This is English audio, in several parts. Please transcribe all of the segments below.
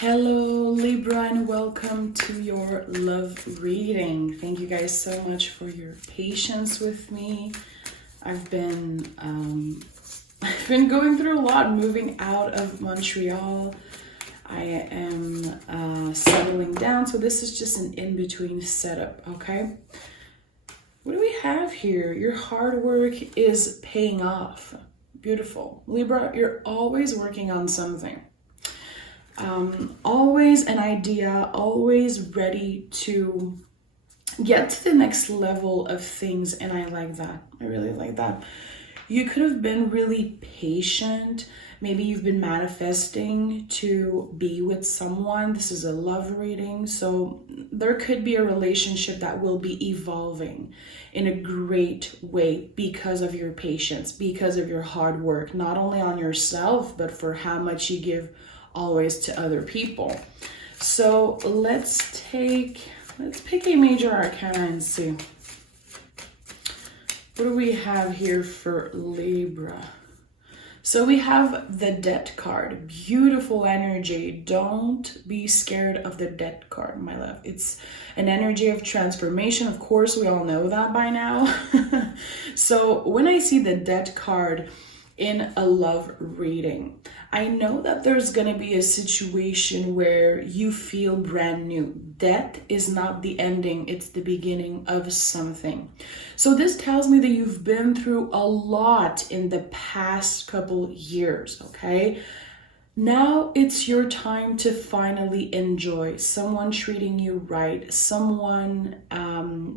Hello Libra, and welcome to your love reading. Thank you guys so much for your patience with me. I've been going through a lot, moving out of Montreal. I am settling down, so this is just an in-between setup, okay? What do we have here? Your hard work is paying off. Beautiful. Libra, you're always working on something. Always an idea, always ready to get to the next level of things, and I like that. I really like that. You could have been really patient. Maybe you've been manifesting to be with someone. This is a love reading, so there could be a relationship that will be evolving in a great way because of your patience, because of your hard work, not only on yourself, but for how much you give always to other people. So let's pick a major arcana and see. What do we have here for Libra? So we have the Death card. Beautiful energy. Don't be scared of the Death card, my love. It's an energy of transformation. Of course, we all know that by now. So when I see the Death card in a love reading, I know that there's going to be a situation where you feel brand new. Death is not the ending, it's the beginning of something. So this tells me that you've been through a lot in the past couple years, okay? Now it's your time to finally enjoy someone treating you right, someone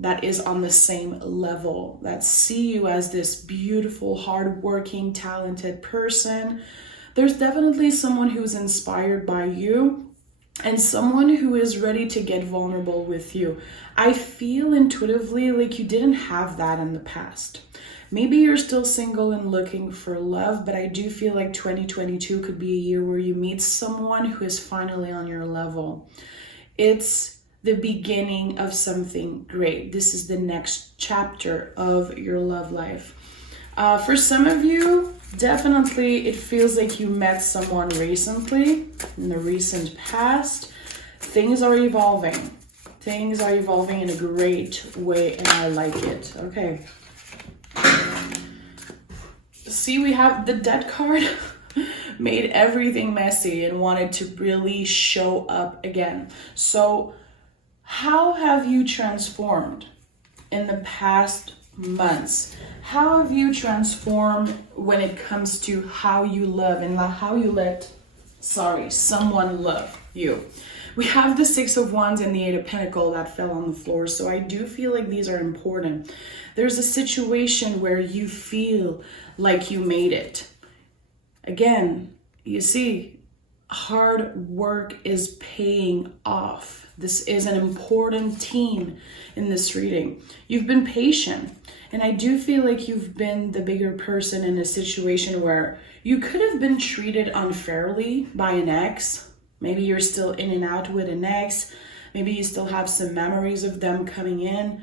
that is on the same level, that see you as this beautiful, hardworking, talented person. There's definitely someone who's inspired by you and someone who is ready to get vulnerable with you. I feel intuitively like you didn't have that in the past. Maybe you're still single and looking for love, but I do feel like 2022 could be a year where you meet someone who is finally on your level. It's the beginning of something great. This is the next chapter of your love life. For some of you, definitely it feels like you met someone recently, in the recent past. Things are evolving. Things are evolving in a great way, and I like it. Okay. See, we have the Death card made everything messy and wanted to really show up again. So how have you transformed in the past months? How have you transformed when it comes to how you love and how you let someone love you? We have the Six of Wands and the Eight of Pentacles that fell on the floor, so I do feel like these are important. There's a situation where you feel like you made it. Again, you see, hard work is paying off. This is an important theme in this reading. You've been patient, and I do feel like you've been the bigger person in a situation where you could have been treated unfairly by an ex. Maybe you're still in and out with an ex. Maybe you still have some memories of them coming in.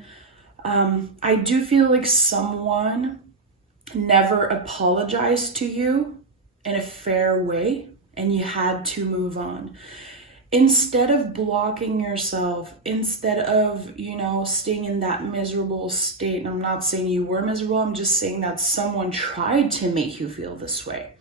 I do feel like someone never apologized to you in a fair way, and you had to move on. Instead of blocking yourself, instead of, staying in that miserable state, and I'm not saying you were miserable, I'm just saying that someone tried to make you feel this way.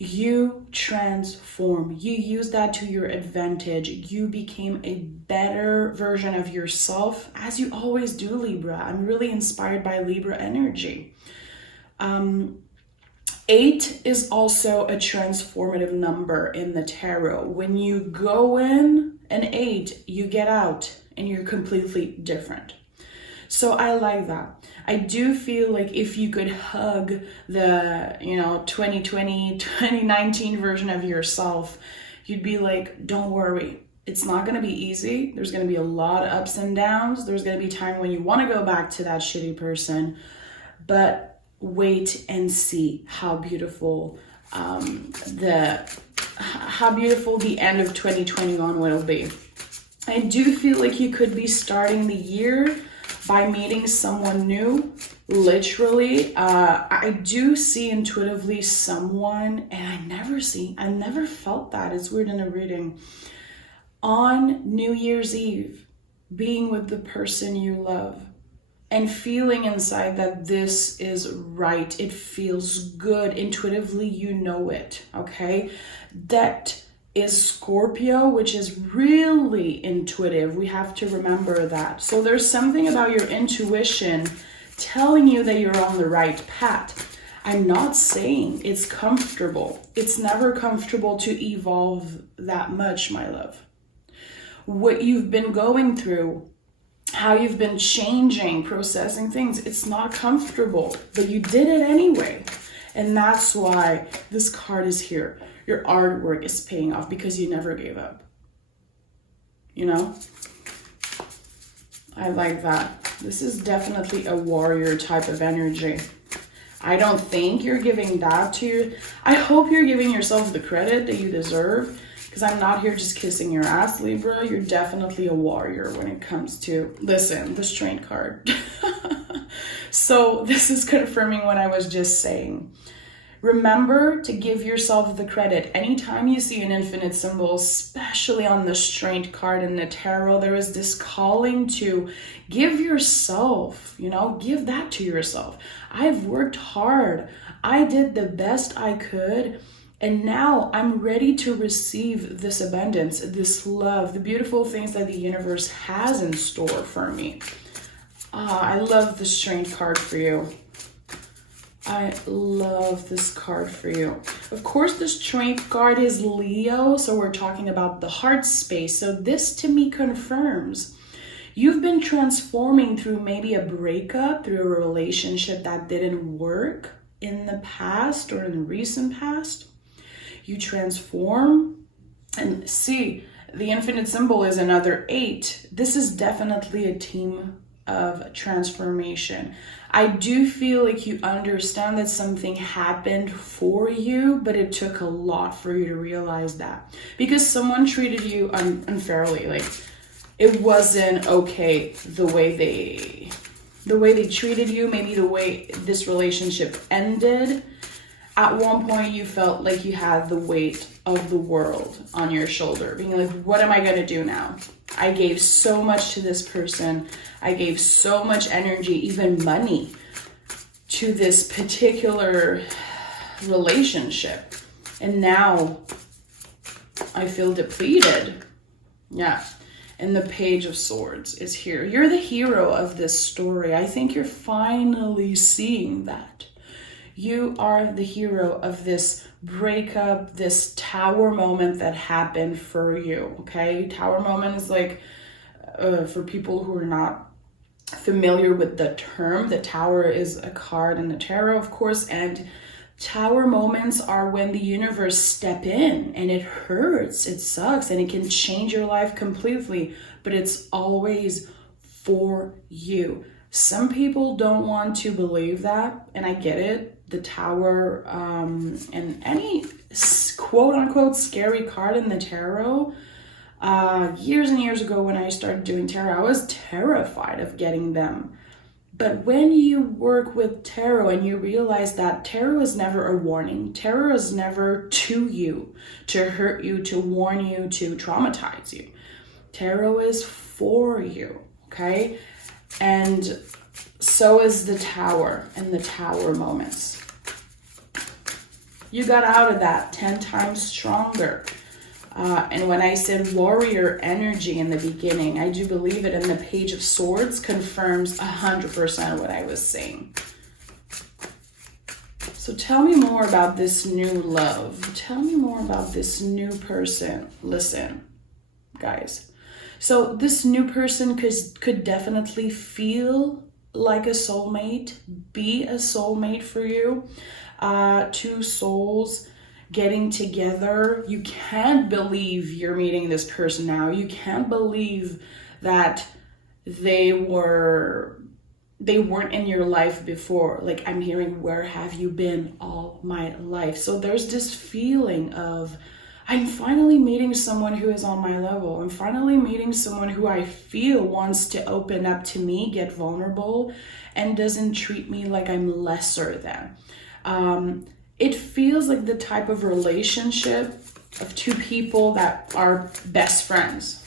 You transform. You use that to your advantage. You became a better version of yourself, as you always do, Libra. I'm really inspired by Libra energy. 8 is also a transformative number in the tarot. When you go in an 8, you get out and you're completely different. So I like that. I do feel like if you could hug the, 2020, 2019 version of yourself, you'd be like, don't worry. It's not going to be easy. There's going to be a lot of ups and downs. There's going to be time when you want to go back to that shitty person, but wait and see how beautiful the end of 2021 will be. I do feel like you could be starting the year by meeting someone new Literally, I do see intuitively someone, and I never felt that. It's weird in a reading. On New Year's Eve, being with the person you love and feeling inside that this is right. It feels good. Intuitively, you know it, okay? That is Scorpio, which is really intuitive. We have to remember that. So there's something about your intuition telling you that you're on the right path. I'm not saying it's comfortable. It's never comfortable to evolve that much, my love. What you've been going through, how you've been changing, processing things, it's not comfortable, but you did it anyway. And that's why this card is here. Your artwork is paying off because you never gave up. You know? I like that. This is definitely a warrior type of energy. I don't think you're giving that to your... I hope you're giving yourself the credit that you deserve, because I'm not here just kissing your ass, Libra. You're definitely a warrior when it comes to... Listen, the Strength card. So this is confirming what I was just saying. Remember to give yourself the credit. Anytime you see an infinite symbol, especially on the Strength card in the tarot, there is this calling to give yourself, you know, give that to yourself. I've worked hard. I did the best I could. And now I'm ready to receive this abundance, this love, the beautiful things that the universe has in store for me. I love the Strength card for you. I love this card for you. Of course, the Strength card is Leo, so we're talking about the heart space. So this to me confirms you've been transforming through maybe a breakup, through a relationship that didn't work in the past or in the recent past. You transform, and see, the infinite symbol is another 8. This is definitely a team of transformation. I do feel like you understand that something happened for you, but it took a lot for you to realize that. Because someone treated you unfairly. Like, it wasn't okay the way they treated you, maybe the way this relationship ended. At one point, you felt like you had the weight of the world on your shoulder, being like, what am I going to do now? I gave so much to this person. I gave so much energy, even money, to this particular relationship. And now I feel depleted. Yeah. And the Page of Swords is here. You're the hero of this story. I think you're finally seeing that. You are the hero of this breakup, this tower moment that happened for you, okay? Tower moment is like, for people who are not familiar with the term, the tower is a card in the tarot, of course, and tower moments are when the universe step in and it hurts, it sucks, and it can change your life completely, but it's always for you. Some people don't want to believe that, and I get it. The tower and any quote-unquote scary card in the tarot, years and years ago when I started doing tarot, I was terrified of getting them. But when you work with tarot and you realize that tarot is never a warning, tarot is never to you, to hurt you, to warn you, to traumatize you. Tarot is for you, okay? And so is the tower and the tower moments. You got out of that 10 times stronger. And when I said warrior energy in the beginning, I do believe it, and the Page of Swords confirms 100% what I was saying. So tell me more about this new love. Tell me more about this new person. Listen, guys. So this new person could definitely feel like a soulmate, be a soulmate for you. Two souls getting together. You can't believe you're meeting this person now. You can't believe that they weren't in your life before. Like, I'm hearing, where have you been all my life? So there's this feeling of, I'm finally meeting someone who is on my level. I'm finally meeting someone who I feel wants to open up to me, get vulnerable, and doesn't treat me like I'm lesser than. It feels like the type of relationship of two people that are best friends,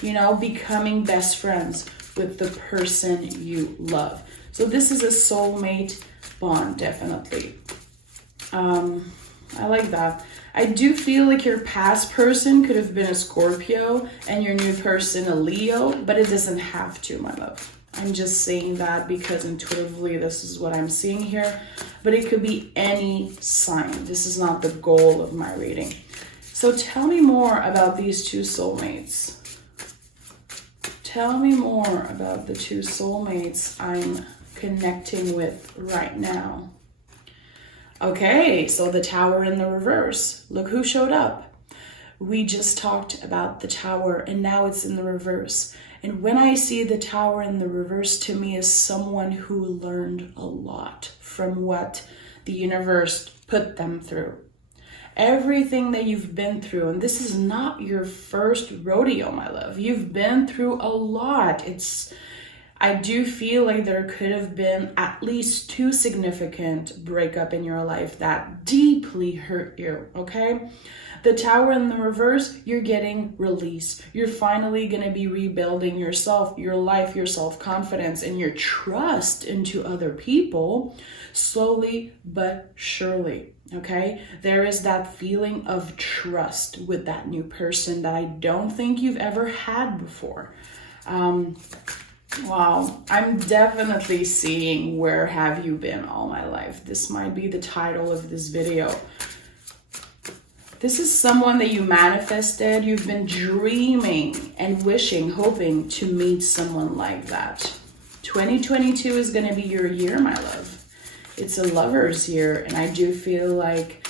becoming best friends with the person you love. So this is a soulmate bond, definitely. I like that. I do feel like your past person could have been a Scorpio and your new person a Leo, but it doesn't have to, my love. I'm just saying that because intuitively this is what I'm seeing here, but it could be any sign. This is not the goal of my reading. So tell me more about these two soulmates. Tell me more about the two soulmates I'm connecting with right now. Okay, so the Tower in the reverse. Look who showed up. We just talked about the Tower and now it's in the reverse. And when I see the Tower in the reverse, to me is someone who learned a lot from what the universe put them through. Everything that you've been through, and this is not your first rodeo, my love. You've been through a lot. I do feel like there could have been at least 2 significant breakups in your life that deeply hurt you, okay? The Tower in the reverse, you're getting release. You're finally going to be rebuilding yourself, your life, your self-confidence, and your trust into other people slowly but surely, okay? There is that feeling of trust with that new person that I don't think you've ever had before. Wow, I'm definitely seeing Where Have You Been All My Life? This might be the title of this video. This is someone that you manifested. You've been dreaming and wishing, hoping to meet someone like that. 2022 is going to be your year, my love. It's a lover's year, and I do feel like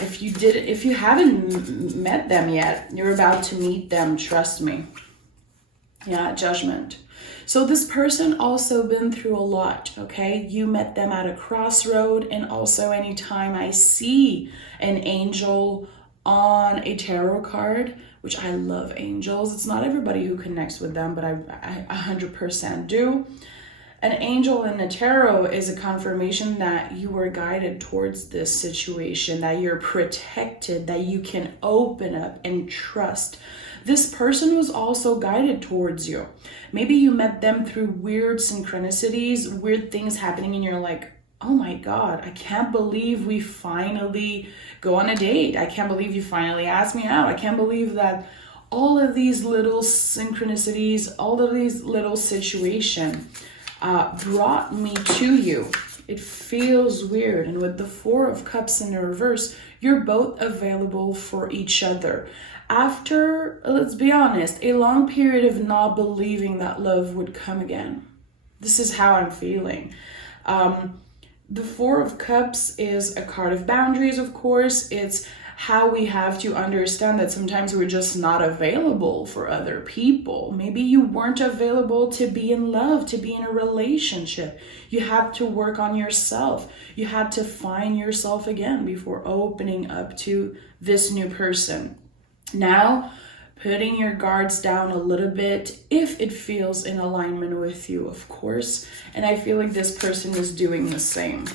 if you haven't met them yet, you're about to meet them, trust me. Yeah, Judgment. So this person also been through a lot, okay? You met them at a crossroad, and also anytime I see an angel on a tarot card, which I love angels. It's not everybody who connects with them, but I 100% do. An angel in a tarot is a confirmation that you were guided towards this situation, that you're protected, that you can open up and trust. This person was also guided towards you. Maybe you met them through weird synchronicities, weird things happening, and you're like, oh my God, I can't believe we finally go on a date. I can't believe you finally asked me out. I can't believe that all of these little synchronicities, all of these little situations brought me to you. It feels weird. And with the 4 of Cups in the reverse, you're both available for each other. After, let's be honest, a long period of not believing that love would come again. This is how I'm feeling. The 4 of Cups is a card of boundaries, of course. It's how we have to understand that sometimes we're just not available for other people. Maybe you weren't available to be in love, to be in a relationship. You had to work on yourself. You had to find yourself again before opening up to this new person. Now, putting your guards down a little bit if it feels in alignment with you, of course. And I feel like this person is doing the same.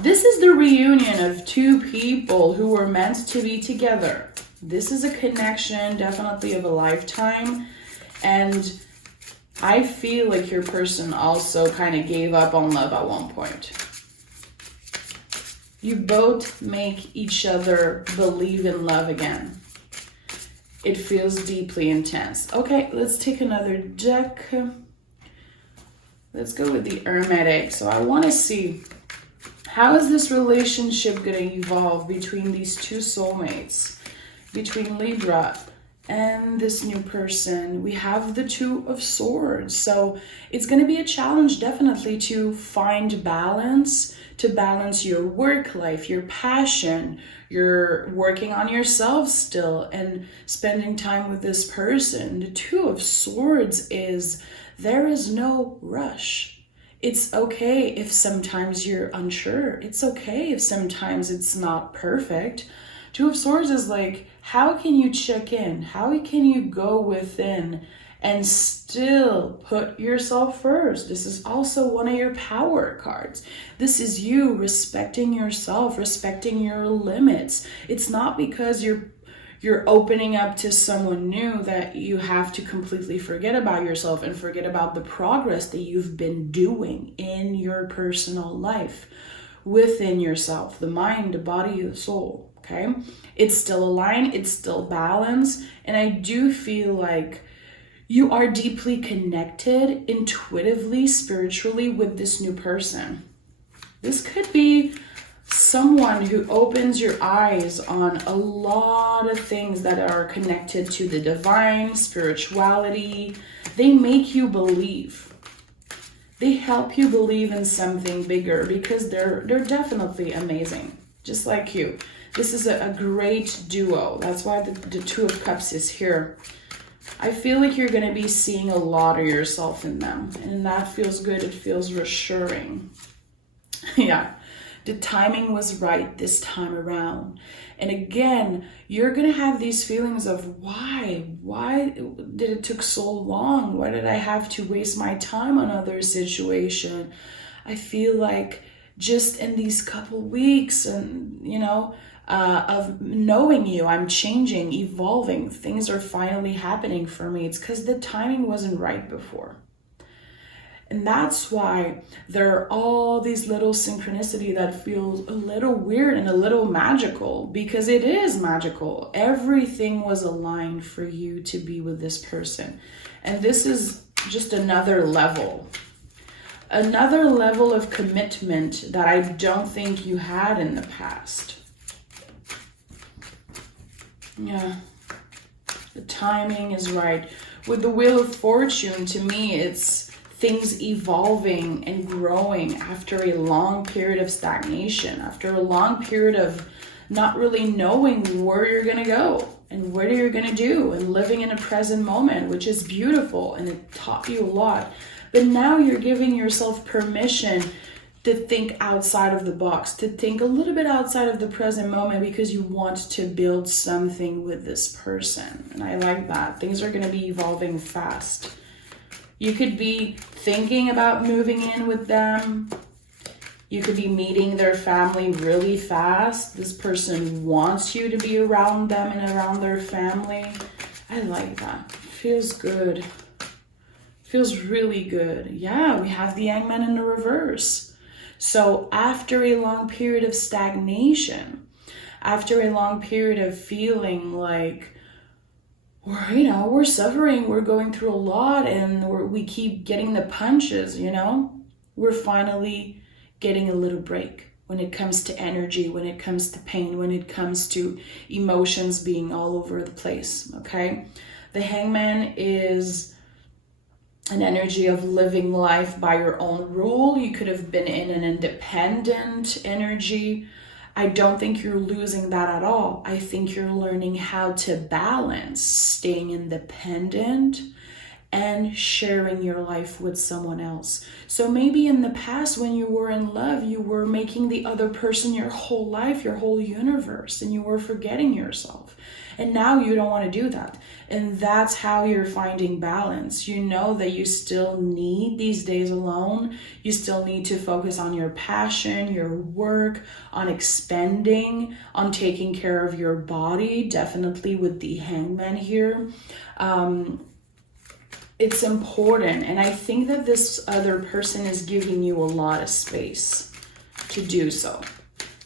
This is the reunion of 2 people who were meant to be together. This is a connection, definitely of a lifetime. And I feel like your person also kind of gave up on love at one point. You both make each other believe in love again. It feels deeply intense. Okay, let's take another deck. Let's go with the Hermetic. So I want to see, how is this relationship going to evolve between these 2 soulmates, between Libra and this new person? We have the 2 of Swords. So it's going to be a challenge, definitely, to find balance, to balance your work life, your passion. You're working on yourself still and spending time with this person. The 2 of Swords is, there is no rush. It's okay if sometimes you're unsure. It's okay if sometimes it's not perfect. Two of Swords is like, how can you check in? How can you go within and still put yourself first? This is also one of your power cards. This is you respecting yourself, respecting your limits. It's not because you're opening up to someone new that you have to completely forget about yourself and forget about the progress that you've been doing in your personal life within yourself, the mind, the body, the soul. Okay, it's still aligned, it's still balanced, and I do feel like you are deeply connected intuitively, spiritually with this new person. This could be someone who opens your eyes on a lot of things that are connected to the divine, spirituality. They make you believe. They help you believe in something bigger because they're definitely amazing, just like you. This is a great duo. That's why the Two of Cups is here. I feel like you're going to be seeing a lot of yourself in them, and that feels good. It feels reassuring. Yeah, the timing was right this time around. And again, you're going to have these feelings of why did it took so long? Why did I have to waste my time on other situation? I feel like just in these couple weeks and, of knowing you, I'm changing, evolving. Things are finally happening for me. It's because the timing wasn't right before. And that's why there are all these little synchronicity that feels a little weird and a little magical, because it is magical. Everything was aligned for you to be with this person. And this is just another level of commitment that I don't think you had in the past. Yeah, the timing is right. With the Wheel of Fortune, to me, it's things evolving and growing after a long period of stagnation, after a long period of not really knowing where you're going to go and what you're going to do, and living in a present moment, which is beautiful, and it taught you a lot. But now you're giving yourself permission to think outside of the box, to think a little bit outside of the present moment, because you want to build something with this person. And I like that. Things are going to be evolving fast. You could be thinking about moving in with them. You could be meeting their family really fast. This person wants you to be around them and around their family. I like that. Feels good. Feels really good. Yeah, we have the Hangman in the reverse. So after a long period of stagnation, after a long period of feeling like, we're suffering, we're going through a lot, and we keep getting the punches, we're finally getting a little break when it comes to energy, when it comes to pain, when it comes to emotions being all over the place, okay? The Hangman is an energy of living life by your own rule. You could have been in an independent energy. I don't think you're losing that at all. I think you're learning how to balance staying independent and sharing your life with someone else. So maybe in the past when you were in love, you were making the other person your whole life, your whole universe, and you were forgetting yourself. And now you don't want to do that. And that's how you're finding balance. You know that you still need these days alone. You still need to focus on your passion, your work, on expanding, on taking care of your body, definitely with the Hangman here. It's important. And I think that this other person is giving you a lot of space to do so.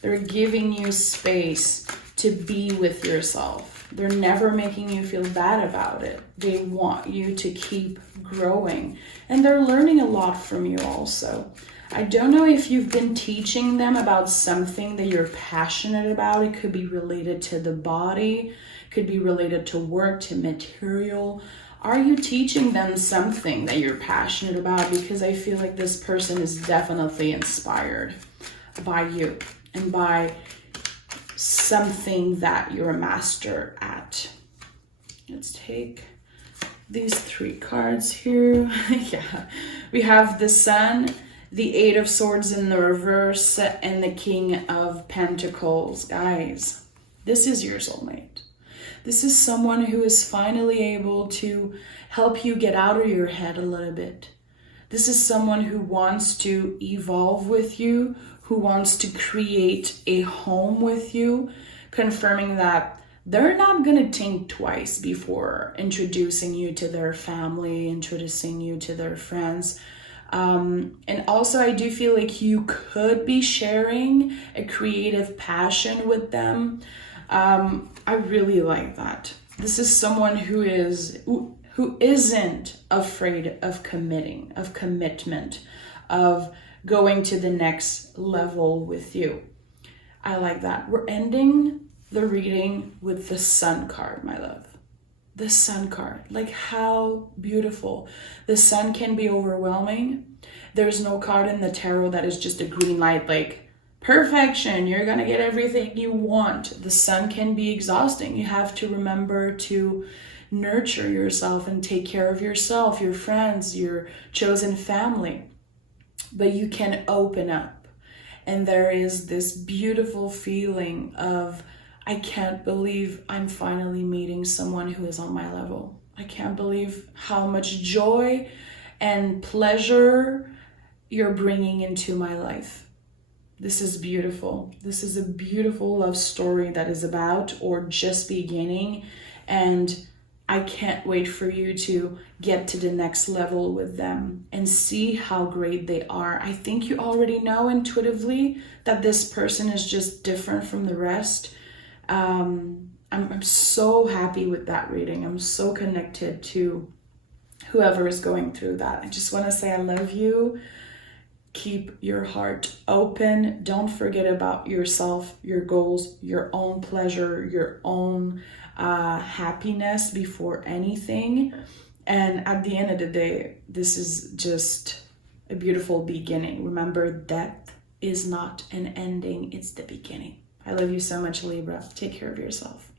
They're giving you space to be with yourself. They're never making you feel bad about it. They want you to keep growing. And they're learning a lot from you also. I don't know if you've been teaching them about something that you're passionate about. It could be related to the body, could be related to work, to material. Are you teaching them something that you're passionate about? Because I feel like this person is definitely inspired by you and by something that you're a master at. Let's take these 3 cards here. Yeah, we have the Sun, the 8 of Swords in the reverse, and the King of Pentacles. Guys, This is your soulmate. This is someone who is finally able to help you get out of your head a little bit. This is someone who wants to evolve with you, who wants to create a home with you, confirming that they're not going to think twice before introducing you to their family, introducing you to their friends. And also, I do feel like you could be sharing a creative passion with them. I really like that. This is someone who isn't afraid of committing, of commitment, of going to the next level with you. I like that. We're ending the reading with the Sun card, my love. The Sun card, like how beautiful. The Sun can be overwhelming. There's no card in the tarot that is just a green light, like perfection, you're gonna get everything you want. The Sun can be exhausting. You have to remember to nurture yourself and take care of yourself, your friends, your chosen family. But you can open up, and there is this beautiful feeling of, I can't believe I'm finally meeting someone who is on my level. I can't believe how much joy and pleasure you're bringing into my life. This is beautiful. This is a beautiful love story that is about or just beginning, and I can't wait for you to get to the next level with them and see how great they are. I think you already know intuitively that this person is just different from the rest. I'm so happy with that reading. I'm so connected to whoever is going through that. I just want to say I love you. Keep your heart open. Don't forget about yourself, your goals, your own pleasure, your own happiness before anything. And at the end of the day, this is just a beautiful beginning. Remember, death is not an ending, it's the beginning. I love you so much, Libra. Take care of yourself.